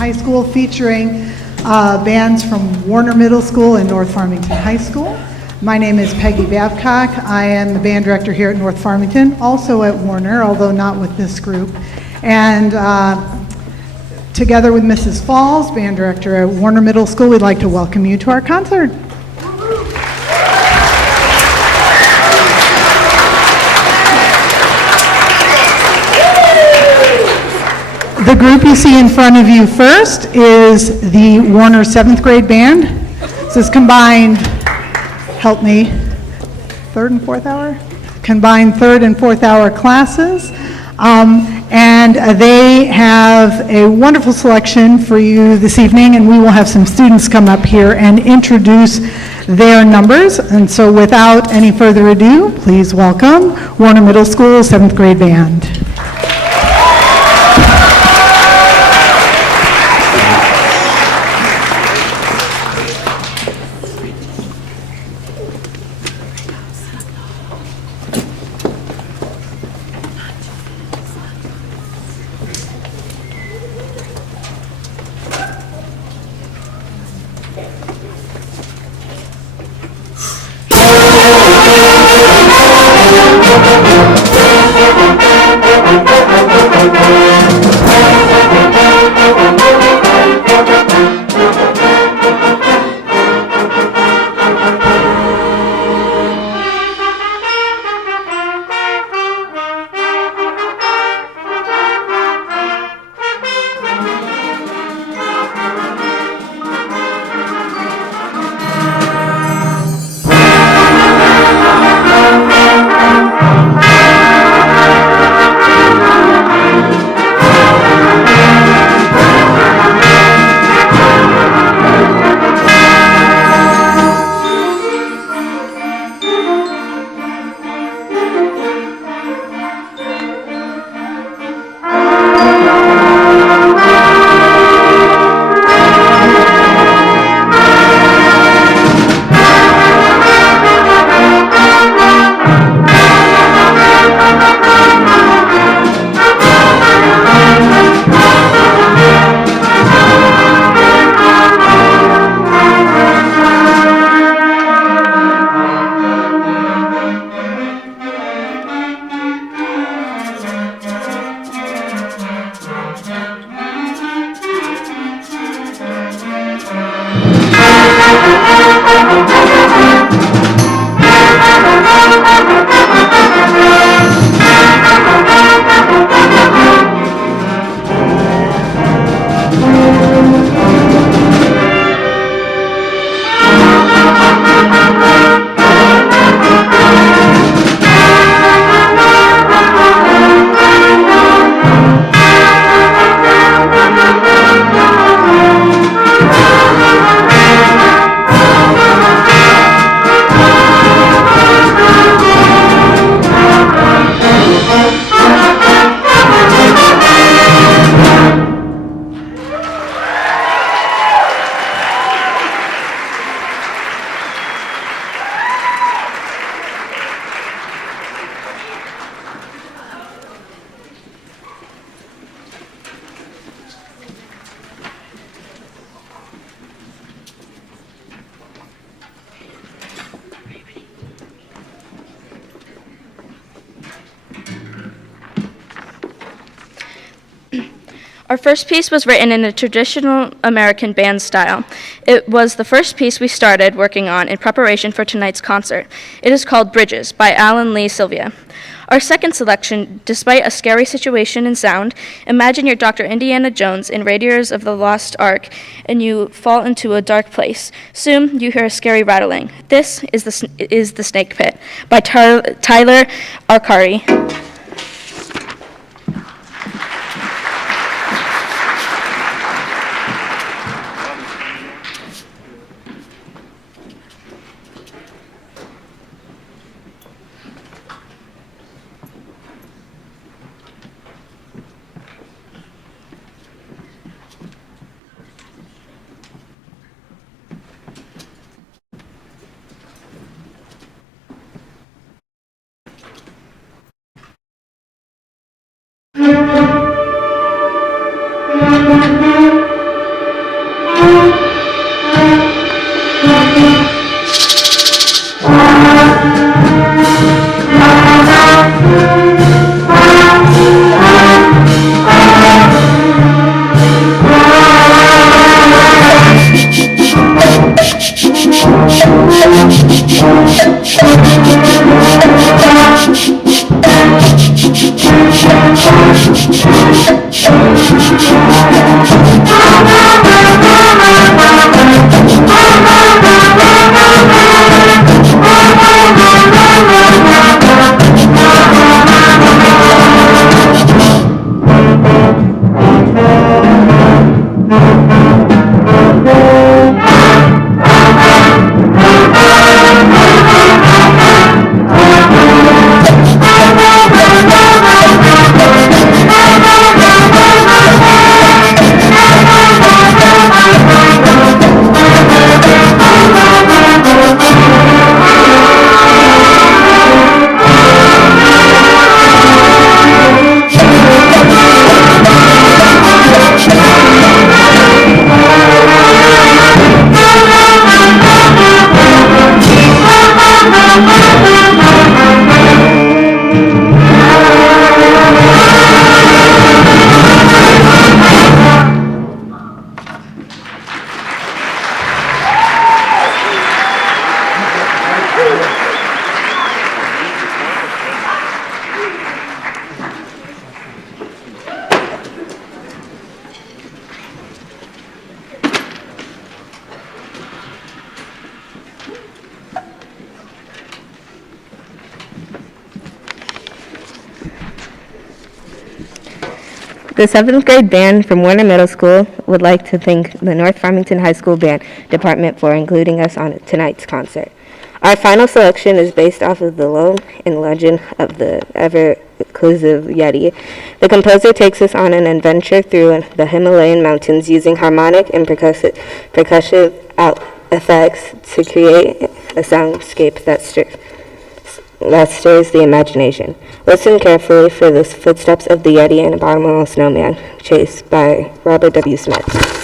High School, featuring bands from Warner Middle School and North Farmington High School. My name is Peggy Babcock. I am the band director here at North Farmington, also at Warner, although not with this group. And together with Mrs. Falls, band director at Warner Middle School, we'd like to welcome you to our concert. The group you see in front of you first is the Warner 7th grade band. This is combined, help me, third and fourth hour? Combined third and fourth hour classes. And they have a wonderful selection for you this evening, and we will have some students come up here and introduce their numbers. And so without any further ado, please welcome Warner Middle School 7th grade band. Our first piece was written in a traditional American band style. It was the first piece we started working on in preparation for tonight's concert. It is called Bridges by Alan Lee Sylvia. Our second selection, despite a scary situation in sound, imagine you're Dr. Indiana Jones in Raiders of the Lost Ark and you fall into a dark place. Soon you hear a scary rattling. This is the Snake Pit by Tyler Arcari. The 7th grade band from Warner Middle School would like to thank the North Farmington High School Band Department for including us on tonight's concert. Our final selection is based off of the lore and legend of the ever-elusive Yeti. The composer takes us on an adventure through the Himalayan mountains using harmonic and percussive effects to create a soundscape that stirs the imagination. Listen carefully for the footsteps of the Yeti and Abominable Snowman, chased by Robert W. Smith.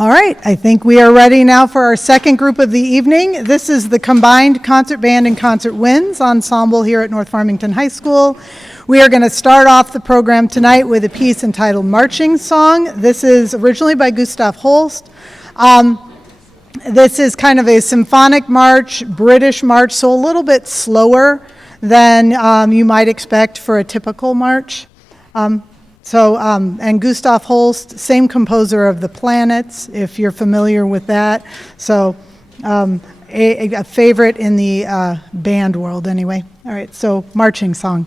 All right, I think we are ready now for our second group of the evening. This is the combined concert band and concert winds ensemble here at North Farmington High School. We are going to start off the program tonight with a piece entitled Marching Song. This is originally by Gustav Holst. This is kind of a symphonic march, British march, so a little bit slower than you might expect for a typical march. And Gustav Holst, same composer of The Planets, if you're familiar with that. So a favorite in the band world anyway. All right, so Marching Song.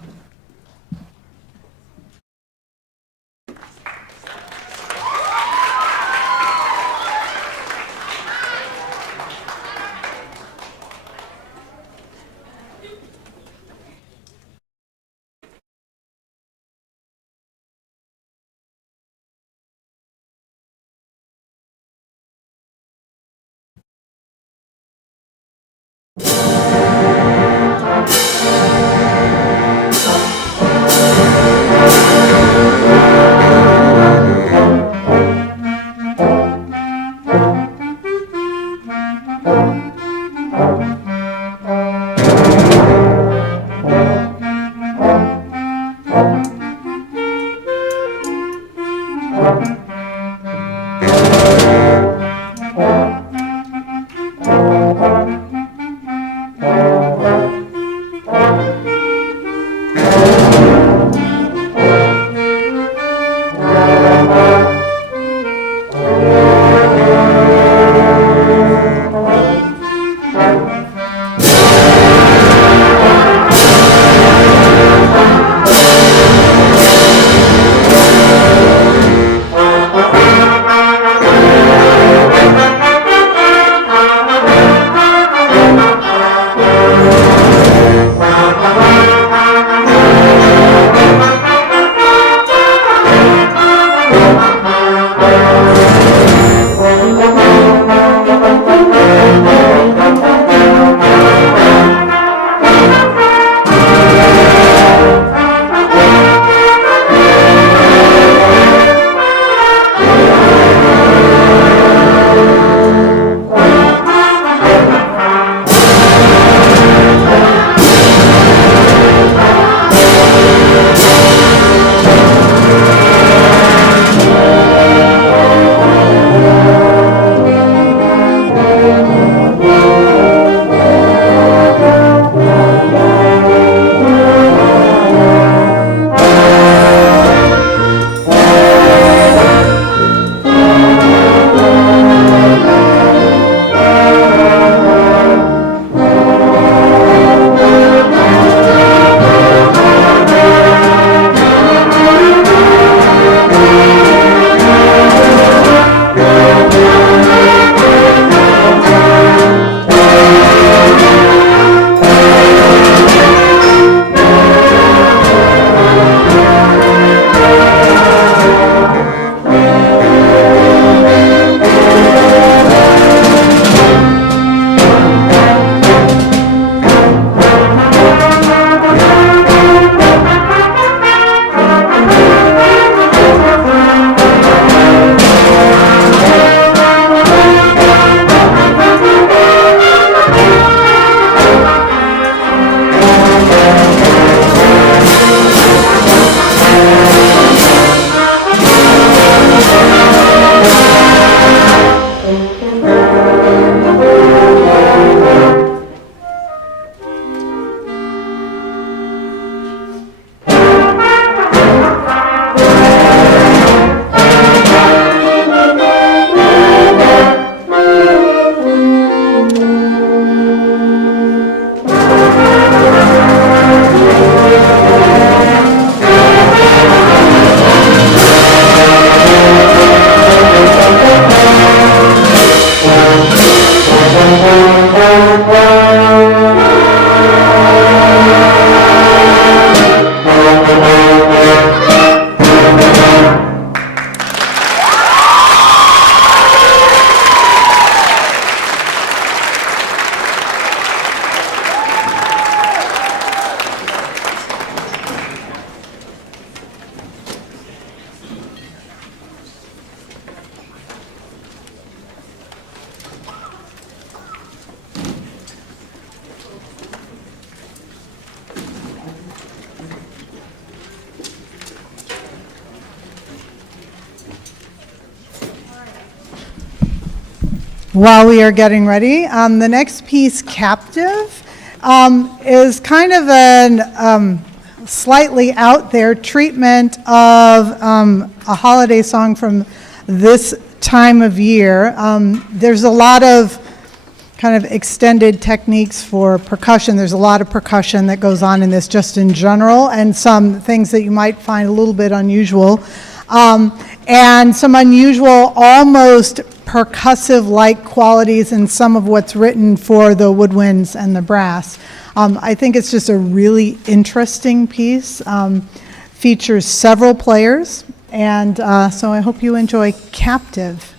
while we are getting ready. The next piece, Captive, is kind of an slightly out there treatment of a holiday song from this time of year. There's a lot of kind of extended techniques for percussion. There's a lot of percussion that goes on in this just in general, and some things that you might find a little bit unusual. And some unusual, almost percussive-like qualities in some of what's written for the woodwinds and the brass. I think it's just a really interesting piece. Features several players, and so I hope you enjoy Captive.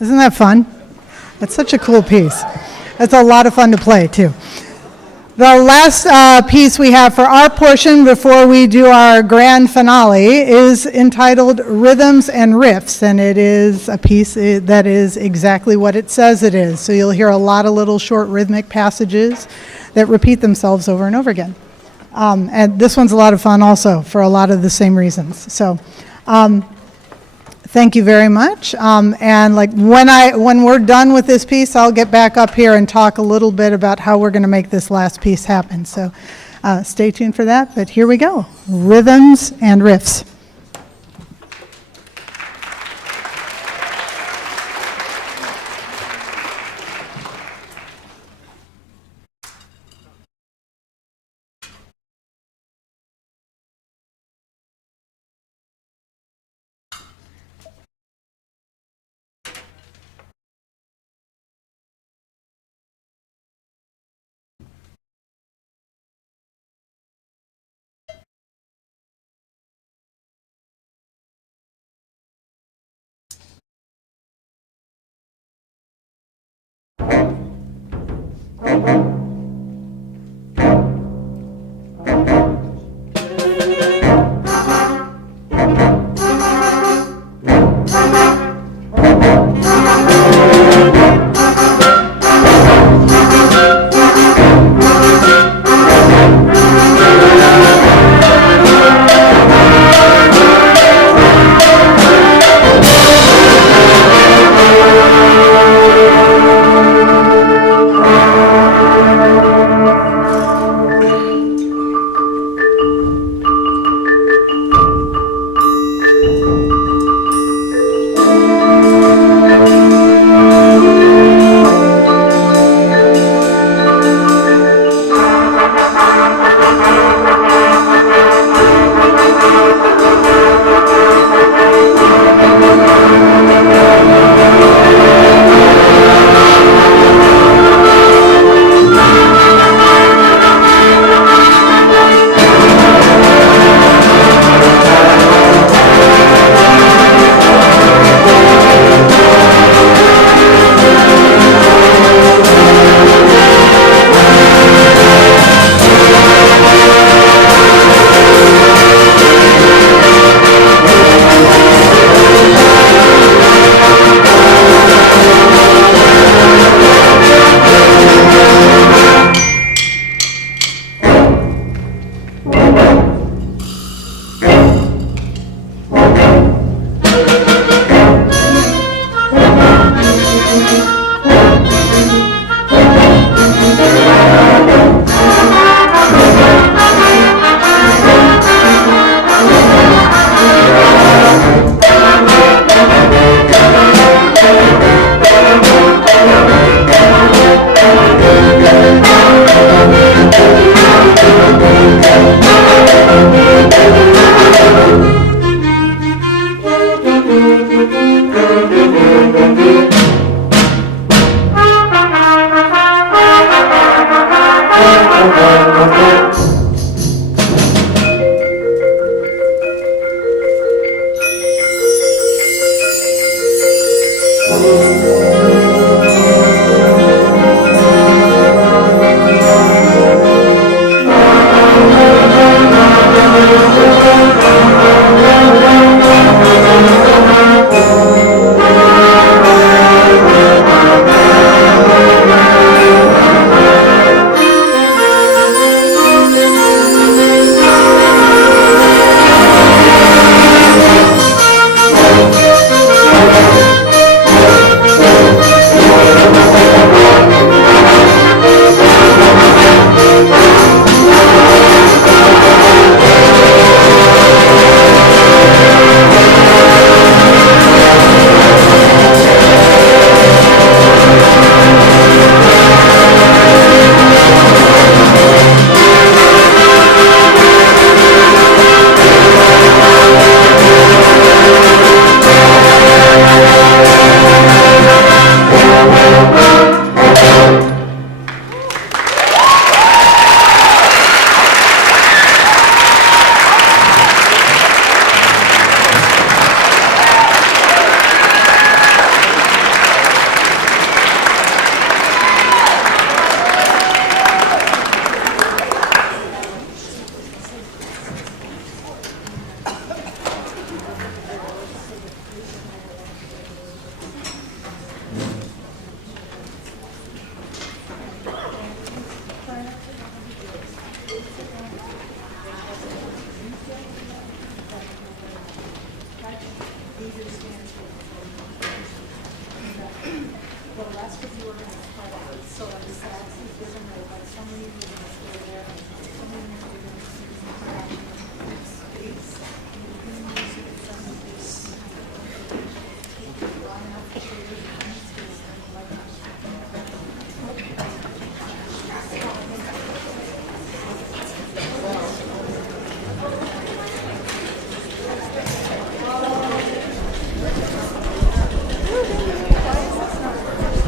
Isn't that fun? That's such a cool piece. It's a lot of fun to play, too. The last piece we have for our portion before we do our grand finale is entitled Rhythms and Riffs, and it is a piece that is exactly what it says it is. So you'll hear a lot of little short rhythmic passages that repeat themselves over and over again. And this one's a lot of fun also for a lot of the same reasons. So thank you very much. And like when we're done with this piece, I'll get back up here and talk a little bit about how we're going to make this last piece happen. So stay tuned for that. But here we go. Rhythms and Riffs.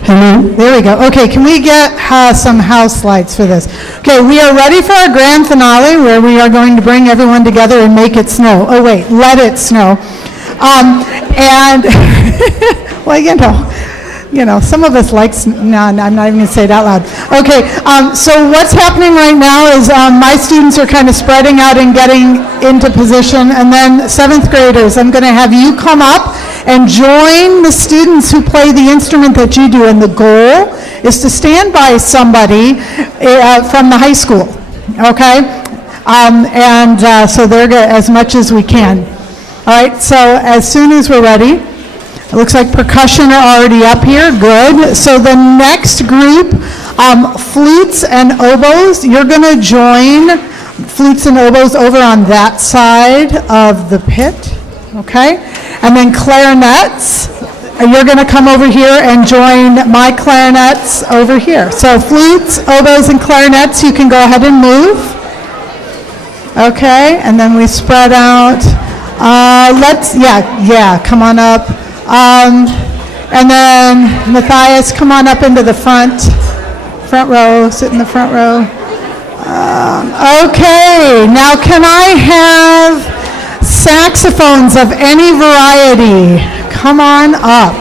Hello. There we go. Okay, can we get some house lights for this? Okay, we are ready for our grand finale where we are going to bring everyone together and make it snow. Oh wait, let it snow. And, well, some of us like, no, I'm not even going to say it out loud. Okay, so what's happening right now is my students are kind of spreading out and getting into position, and then 7th graders, I'm going to have you come up and join the students who play the instrument that you do, and the goal is to stand by somebody from the high school, okay? So they're good as much as we can. All right, so as soon as we're ready, it looks like percussion are already up here, good. So the next group, flutes and oboes, you're gonna join flutes and oboes over on that side of the pit, okay? And then clarinets, you're gonna come over here and join my clarinets over here. So flutes, oboes, and clarinets, you can go ahead and move. Okay, and then we spread out. Come on up. And then Matthias, come on up into the front row, sit in the front row. Okay, now can I have saxophones of any variety? Come on up.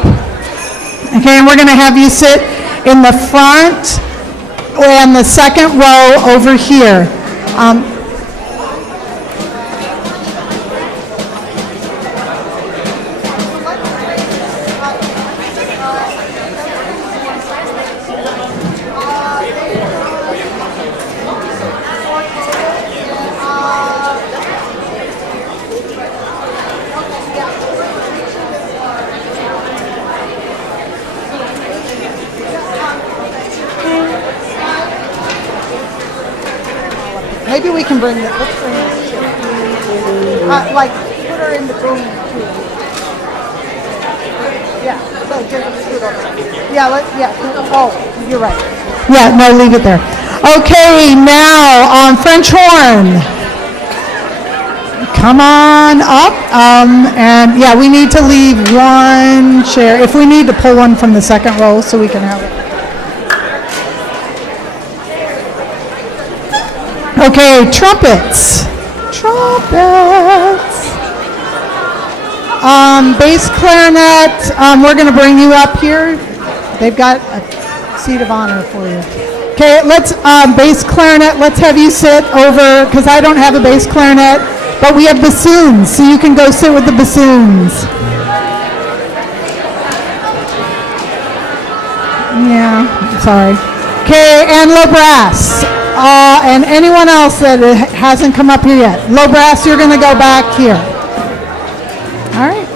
Okay, and we're going to have you sit in the front and the second row over here. Maybe we can bring let's bring this too. Put her in between two. Yeah, so just scoot over. Oh, you're right. Yeah, no, leave it there. Okay, now on French horn. Come on up. And yeah, we need to leave one chair. If we need to pull one from the second row so we can have it. Okay, trumpets. Bass clarinet, we're going to bring you up here. They've got a seat of honor for you. Okay, let's, bass clarinet, let's have you sit over, because I don't have a bass clarinet, but we have bassoons, so you can go sit with the bassoons. Yeah, sorry. Okay, and low brass. And anyone else that hasn't come up here yet. Low brass, you're going to go back here. All right.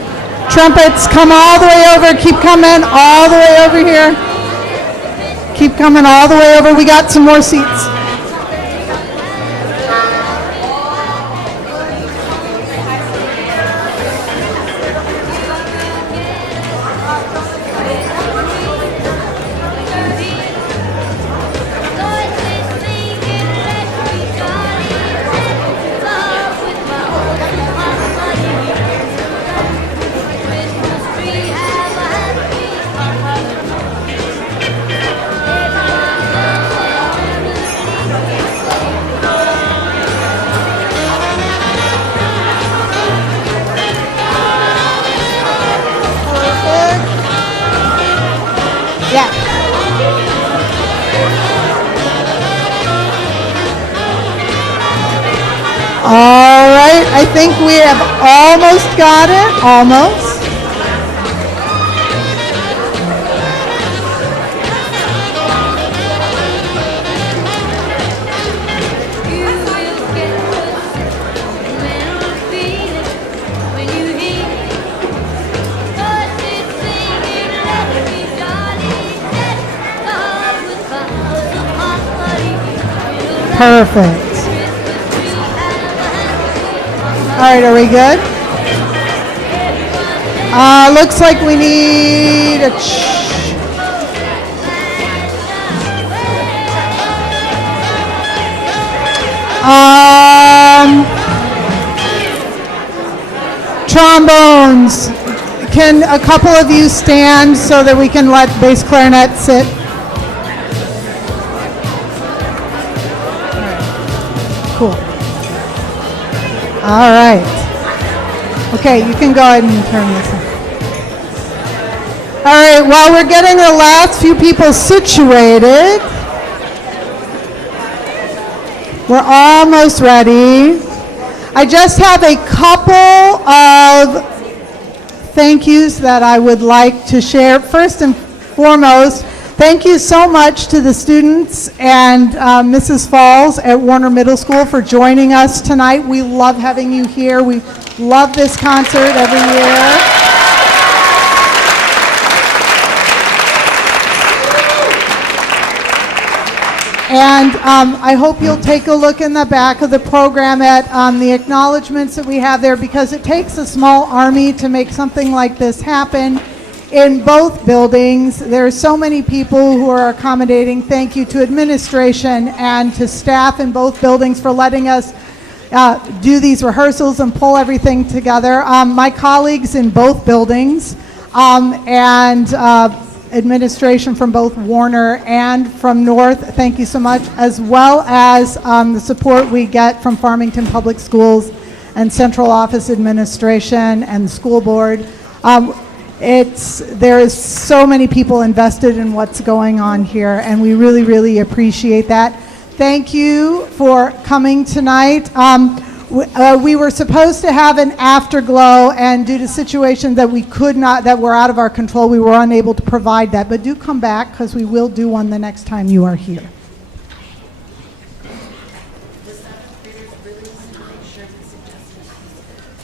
Trumpets, come all the way over. Keep coming all the way over here. Keep coming all the way over. We got some more seats. Yeah. All right, I think we have almost got it, almost. Perfect. All right, are we good? Looks like we need a trombones. can a couple of you stand so that we can let bass clarinet sit? Cool. All right. Okay, you can go ahead and turn this on. All right, while we're getting the last few people situated, we're almost ready. I just have a couple of thank yous that I would like to share. First and foremost, thank you so much to the students and Mrs. Falls at Warner Middle School for joining us tonight. We love having you here. We love this concert every year. And I hope you'll take a look in the back of the program at the acknowledgments that we have there, because it takes a small army to make something like this happen in both buildings. There are so many people who are accommodating. Thank you to administration and to staff in both buildings for letting us do these rehearsals and pull everything together. My colleagues in both buildings and administration from both Warner and from North, thank you so much, as well as the support we get from Farmington Public Schools and Central Office Administration and the school board. There is so many people invested in what's going on here, and we really, really appreciate that. Thank you for coming tonight. We were supposed to have an afterglow, and due to situations that we could not, that were out of our control, we were unable to provide that. But do come back, because we will do one the next time you are here.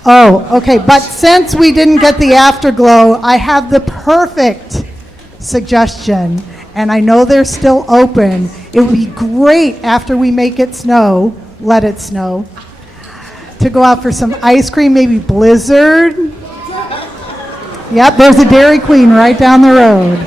Oh, okay, but since we didn't get the afterglow, I have the perfect suggestion, and I know they're still open. It would be great after we make it snow, let it snow, to go out for some ice cream, maybe Blizzard. Yep, there's a Dairy Queen right down the road.